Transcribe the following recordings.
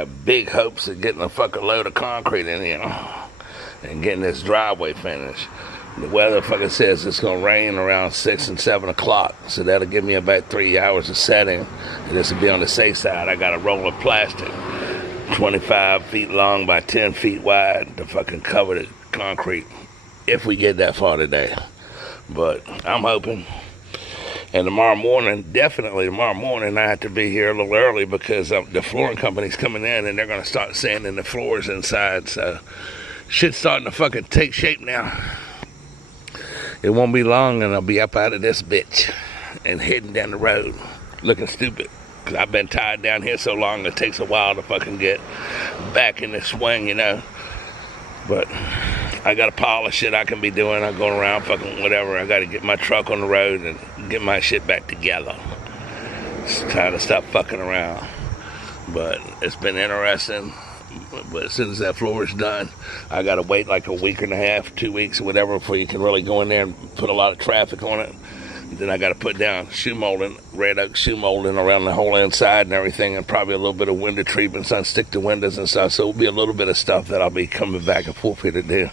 have big hopes of getting a fucking load of concrete in here and getting this driveway finished. The weather fucking says it's going to rain around 6 and 7 o'clock, so that'll give me about 3 hours of setting, and this will be on the safe side. I got a roll of plastic, 25 feet long by 10 feet wide, to fucking cover the concrete, if we get that far today. But I'm hoping. And tomorrow morning, definitely tomorrow morning, I have to be here a little early because the flooring company's coming in and they're going to start sanding the floors inside. So shit's starting to fucking take shape now. It won't be long and I'll be up out of this bitch and heading down the road looking stupid. Because I've been tied down here so long, it takes a while to fucking get back in the swing, you know. But I got a pile of shit I can be doing. I'm going around fucking whatever. I got to get my truck on the road and get my shit back together. It's time to stop fucking around. But it's been interesting. But as soon as that floor is done, I got to wait like a week and a half, 2 weeks or whatever before you can really go in there and put a lot of traffic on it. And then I got to put down shoe molding, red oak shoe molding around the whole inside and everything, and probably a little bit of window treatments on stick to windows and stuff. So it'll be a little bit of stuff that I'll be coming back and forth here to do.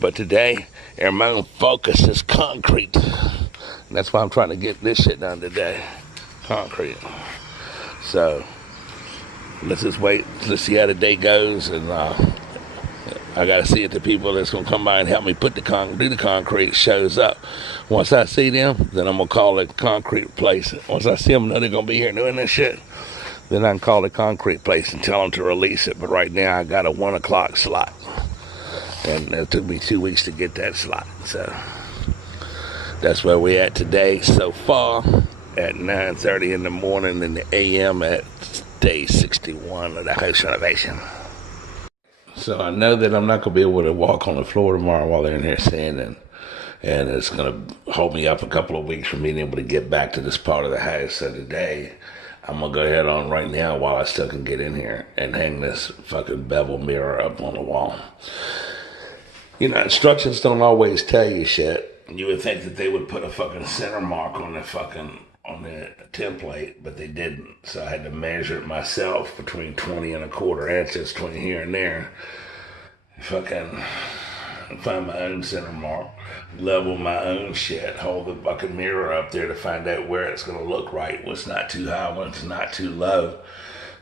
But today, our main focus is concrete. And that's why I'm trying to get this shit done today. Concrete. So let's just wait. Let's see how the day goes. And I got to see if the people that's going to come by and help me do the concrete shows up. Once I see them, then I'm going to call it concrete place. Once I see them know they're going to be here doing this shit, then I can call the concrete place and tell them to release it. But right now, I got a 1 o'clock slot. And it took me 2 weeks to get that slot. So that's where we're at today so far at 9:30 in the morning in the a.m. at day 61 of the house renovation. So I know that I'm not going to be able to walk on the floor tomorrow while they're in here sanding. And it's going to hold me up a couple of weeks from being able to get back to this part of the house. So today, I'm going to go ahead on right now while I still can get in here and hang this fucking bevel mirror up on the wall. You know, instructions don't always tell you shit. You would think that they would put a fucking center mark on the template, but they didn't. So I had to measure it myself between 20 and a quarter inches, 20 here and there. Fucking find my own center mark, level my own shit, hold the fucking mirror up there to find out where it's going to look right, what's not too high, what's not too low.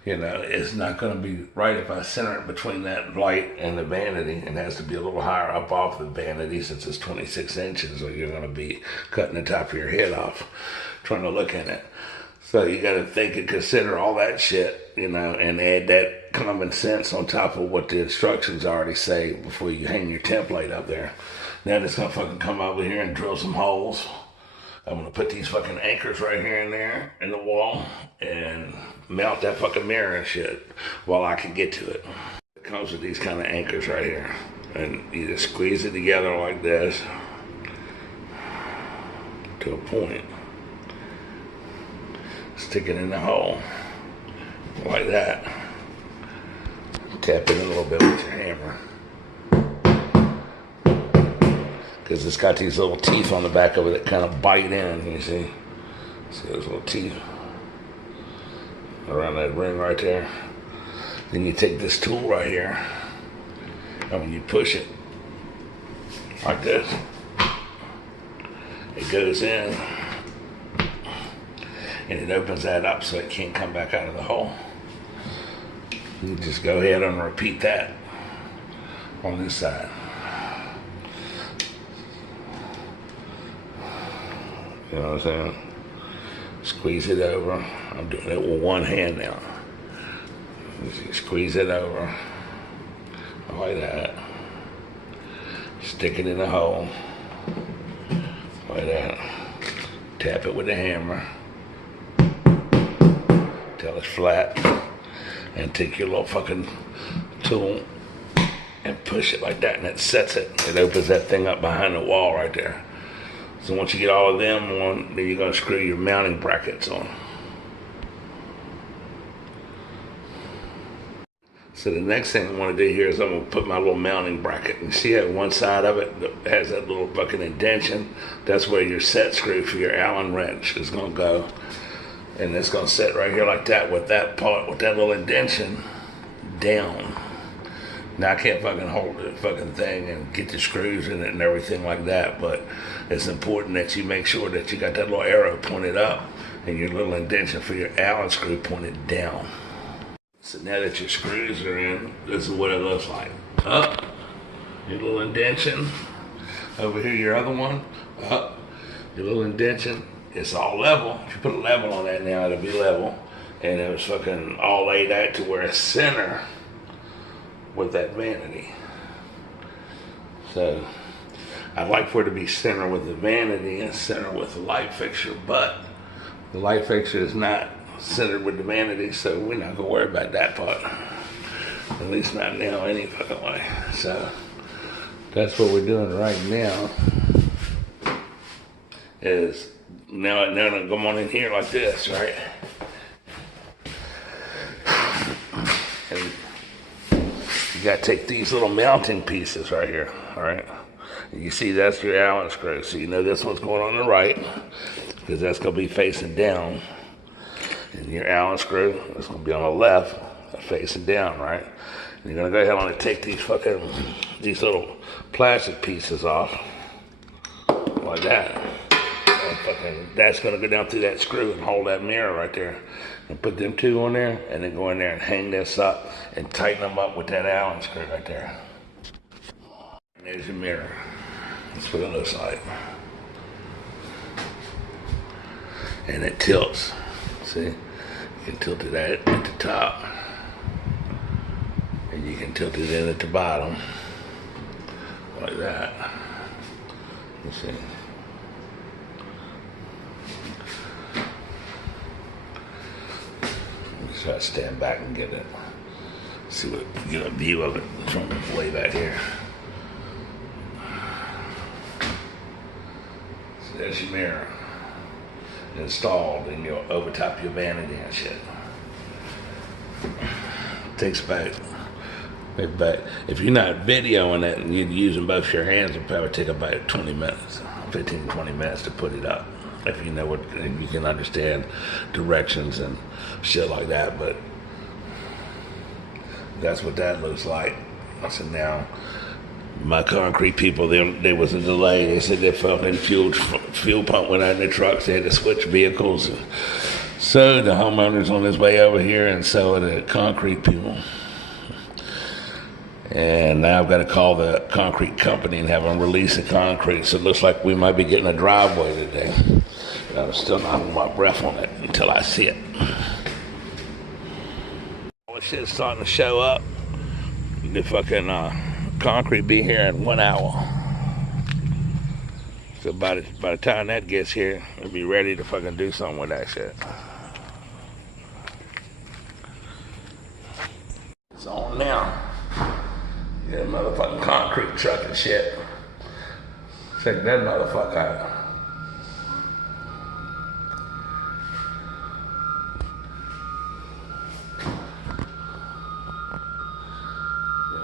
You know, it's not going to be right if I center it between that light and the vanity. It has to be a little higher up off the vanity since it's 26 inches, or you're going to be cutting the top of your head off trying to look at it. So you got to think and consider all that shit, you know, and add that common sense on top of what the instructions already say before you hang your template up there. Now it's going to fucking come over here and drill some holes. I'm going to put these fucking anchors right here and there in the wall and mount that fucking mirror and shit while I can get to it. It comes with these kind of anchors right here. And you just squeeze it together like this to a point. Stick it in the hole like that. Tap it a little bit with your hammer. Because it's got these little teeth on the back of it that kind of bite in, you see? See those little teeth around that ring right there? Then you take this tool right here, and when you push it like this, it goes in, and it opens that up so it can't come back out of the hole. You just go ahead and repeat that on this side. You know what I'm saying? Squeeze it over. I'm doing it with one hand now. Squeeze it over. Like that. Stick it in the hole. Like that. Tap it with the hammer. Till it's flat. And take your little fucking tool and push it like that, and it sets it. It opens that thing up behind the wall right there. So once you get all of them on, then you're going to screw your mounting brackets on. So the next thing I want to do here is I'm going to put my little mounting bracket. You see how one side of it has that little fucking indentation? That's where your set screw for your Allen wrench is going to go. And it's gonna sit right here like that with that part, with that little indentation down. Now I can't fucking hold the fucking thing and get the screws in it and everything like that, but it's important that you make sure that you got that little arrow pointed up and your little indentation for your Allen screw pointed down. So now that your screws are in, this is what it looks like. Up, your little indentation. Over here, your other one. Up, your little indentation. It's all level. If you put a level on that now, it'll be level. And it was fucking all laid out to where it's center with that vanity. So I'd like for it to be center with the vanity and center with the light fixture, but the light fixture is not centered with the vanity, so we're not gonna worry about that part. At least not now any fucking way. So that's what we're doing right now. Is now I'm gonna come on in here like this, right? And you gotta take these little mounting pieces right here, all right? And you see that's your Allen screw. So you know this one's going on the right because that's gonna be facing down. And your Allen screw is gonna be on the left, facing down, right? And you're gonna go ahead and take these little plastic pieces off, like that. And that's gonna go down through that screw and hold that mirror right there. And put them two on there, and then go in there and hang this up and tighten them up with that Allen screw right there. And there's your mirror. That's what it looks like. And it tilts. See? You can tilt it at the top. And you can tilt it in at the bottom. Like that. You see? Try to stand back and get a view of it from way back here. So there's your mirror installed in your over top of your vanity and shit. It takes about if you're not videoing it and you're using both your hands, it'll probably take about 20 minutes, 15 to 20 minutes to put it up. If you know what, you can understand directions and shit like that, but that's what that looks like. I said, now, my concrete people, there was a delay. They said their fucking fuel pump went out in their trucks. They had to switch vehicles. So the homeowner's on his way over here, and so are the concrete people. And now I've got to call the concrete company and have them release the concrete. So it looks like we might be getting a driveway today. But I'm still not holding my breath on it until I see it. All the shit's starting to show up. The fucking concrete be here in 1 hour. So by the time that gets here, we'll be ready to fucking do something with that shit. It's on now. Yeah, motherfucking concrete truck and shit. Check that motherfucker out.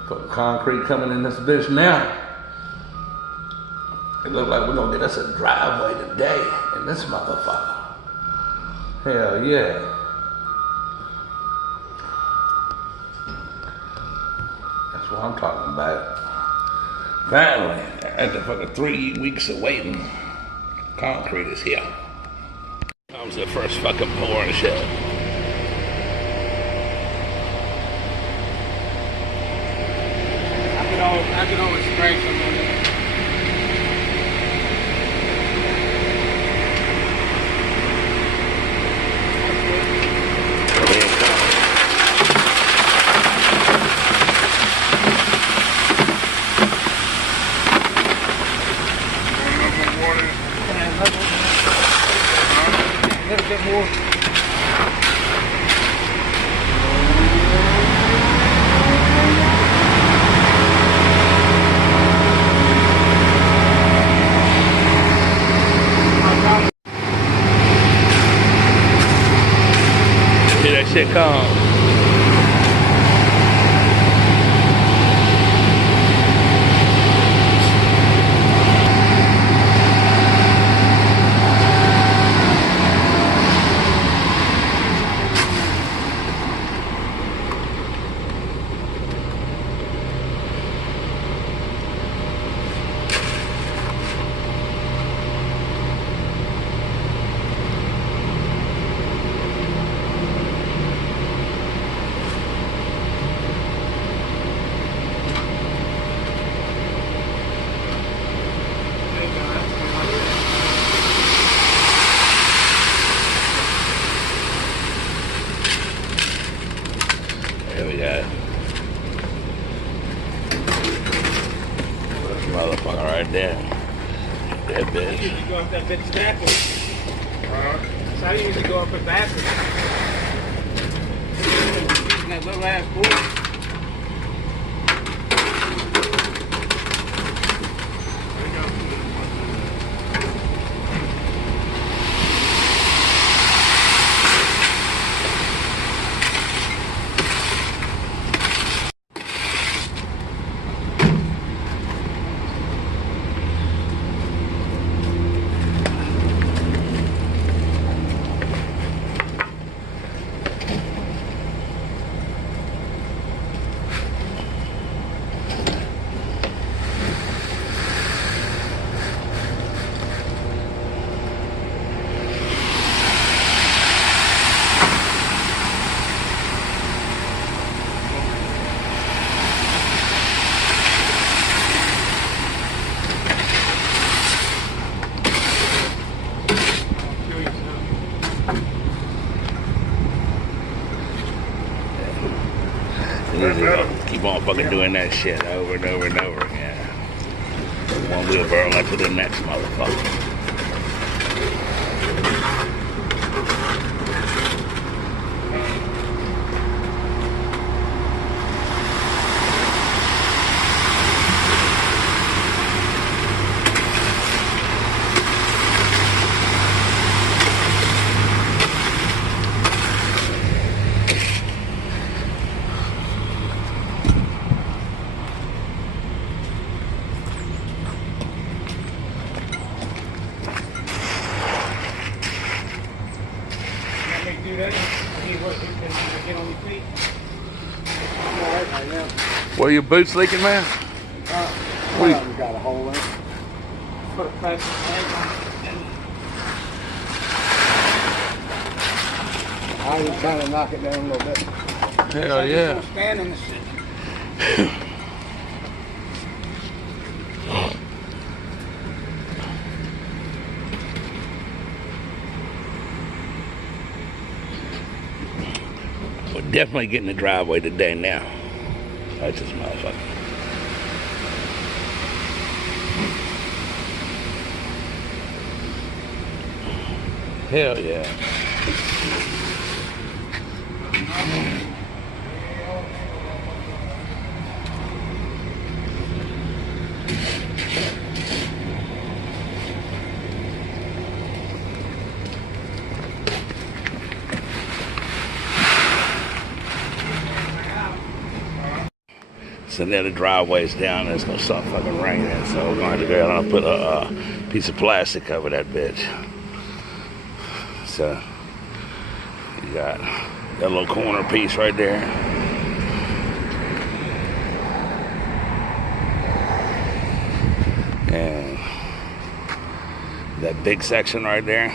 Fucking concrete coming in this bitch now. It look like we're gonna get us a driveway today in this motherfucker. Hell yeah. That's what I'm talking about. Finally, after fucking 3 weeks of waiting, concrete is here. Comes the first fucking pour and shit. I can always spray some on it. A little bit more. See that shit come. right there. That You bitch. usually go up that bitch backwards. So I usually go up it backwards. Using that little ass board. Keep on fucking doing that shit over and over and over again. One wheel burn like to the next motherfucker. Do that. See what you can get on your feet. I'm alright right now. Where your boots leaking, man? One of them got a hole in it. Put a plastic tag on it. I was trying to knock it down a little bit. Hell yeah. Stand in the shit. We're definitely getting the driveway today now. That's this motherfucker. Hell yeah. So now the driveway's down and it's gonna start fucking raining. So we're gonna have to go out and put a piece of plastic over that bitch. So you got that little corner piece right there. And that big section right there.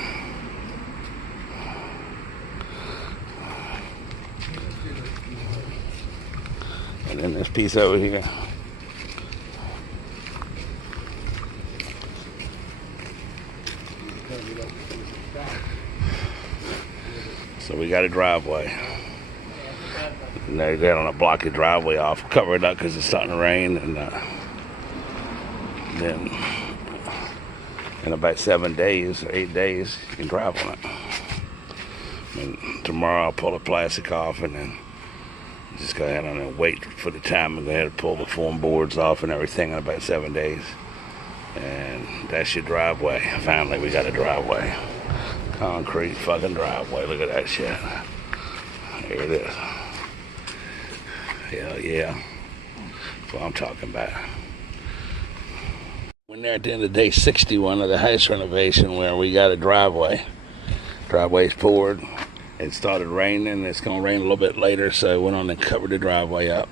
And then this piece over here. So we got a driveway. Now they're gonna block the driveway off, cover it up because it's starting to rain, and then in about 7 days or 8 days, you can drive on it. And tomorrow I'll pull the plastic off and then just go ahead and wait for the time and go ahead and pull the foam boards off and everything in about 7 days. And that's your driveway. Finally, we got a driveway. Concrete fucking driveway. Look at that shit. Here it is. Hell yeah. That's what I'm talking about. We're there at the end of day 61 of the house renovation where we got a driveway. Driveway's poured. It started raining. It's going to rain a little bit later, so I went on and covered the driveway up.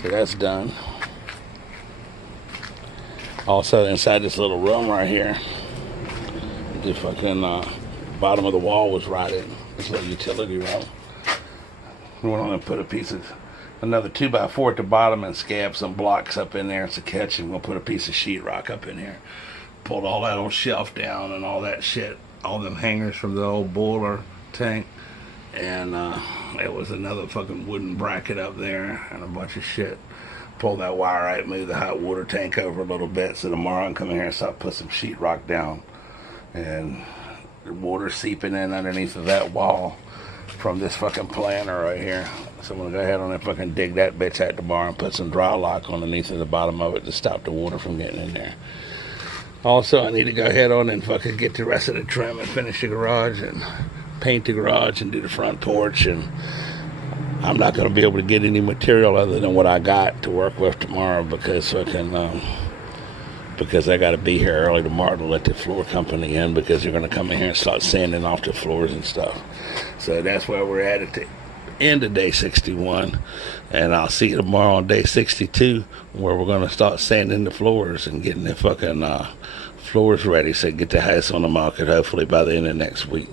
So that's done. Also, inside this little room right here, the fucking bottom of the wall was rotted. This little utility room. We went on and put a piece of, another 2x4 at the bottom and scabbed some blocks up in there. It's a catch, and we'll put a piece of sheetrock up in here. Pulled all that old shelf down and all that shit. All them hangers from the old boiler tank. And there was another fucking wooden bracket up there and a bunch of shit. pull that wire out, move the hot water tank over a little bit, so tomorrow I can come in here and start put some sheetrock down. And the water seeping in underneath of that wall from this fucking planter right here. So I'm gonna go ahead and fucking dig that bitch out tomorrow and put some dry lock underneath of the bottom of it to stop the water from getting in there. Also, I need to go ahead on and fucking get the rest of the trim and finish the garage and paint the garage and do the front porch. And I'm not going to be able to get any material other than what I got to work with tomorrow because I got to be here early tomorrow to let the floor company in because they're going to come in here and start sanding off the floors and stuff. So that's where we're at the end of day 61, and I'll see you tomorrow on day 62 where we're going to start sanding the floors and getting the fucking floors ready so get the house on the market hopefully by the end of next week.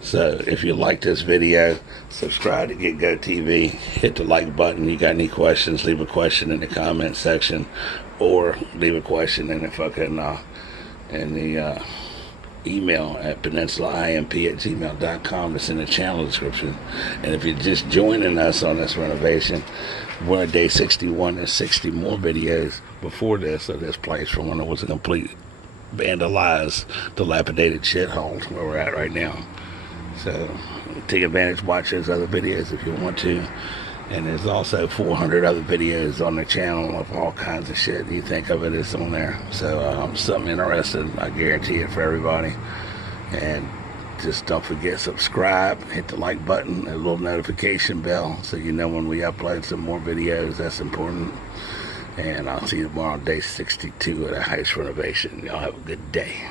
So if you like this video, subscribe to Get Go TV, hit the like button. You got any questions, leave a question in the comment section or leave a question in the fucking email at peninsulaimp@gmail.com. It's in the channel description. And if you're just joining us on this renovation, we're at day 61. There's 60 more videos before this of this place from when it was a complete vandalized, dilapidated shithole where we're at right now. So take advantage, watch those other videos if you want to. And there's also 400 other videos on the channel of all kinds of shit. You think of it as on there. So something interesting, I guarantee it for everybody. And just don't forget, subscribe, hit the like button, a little notification bell so you know when we upload some more videos. That's important. And I'll see you tomorrow on day 62 of the house renovation. Y'all have a good day.